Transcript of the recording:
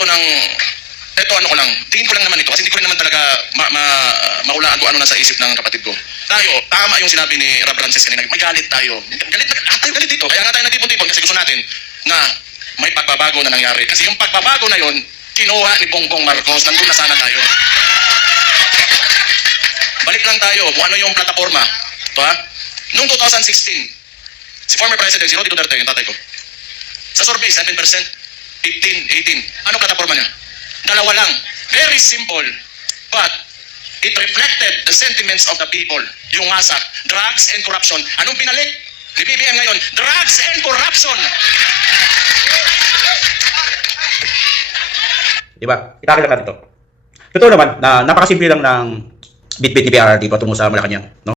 epekto ng, ito ano ko lang, tingin ko lang naman ito, kasi hindi ko rin naman talaga maulaan kung ano nasa isip ng kapatid ko. Tayo, tama yung sinabi ni Rob Francis kanina, may galit tayo. Galit na, lahat tayo galit dito. Kaya nga tayo nagtipon-tipon kasi gusto natin na may pagbabago na nangyari. Kasi yung pagbabago na yon kinuha ni Bongbong Marcos, nandun na sana tayo. Balik lang tayo kung ano yung plataforma. Ito ha? Noong 2016, si former President, si Rodrigo Duterte, yung tatay ko, sa survey, 7%, 15, 18. Ano plataforma niya? Dalawa lang. Very simple. But it reflected the sentiments of the people. Yung masa, drugs and corruption. Anong pinalik ni BBM ngayon? Drugs and corruption. Diba? Itakil lang natin ito. Totoo naman na napakasimple lang ng bit-bit ni PRRD patungo sa Malacanang, no?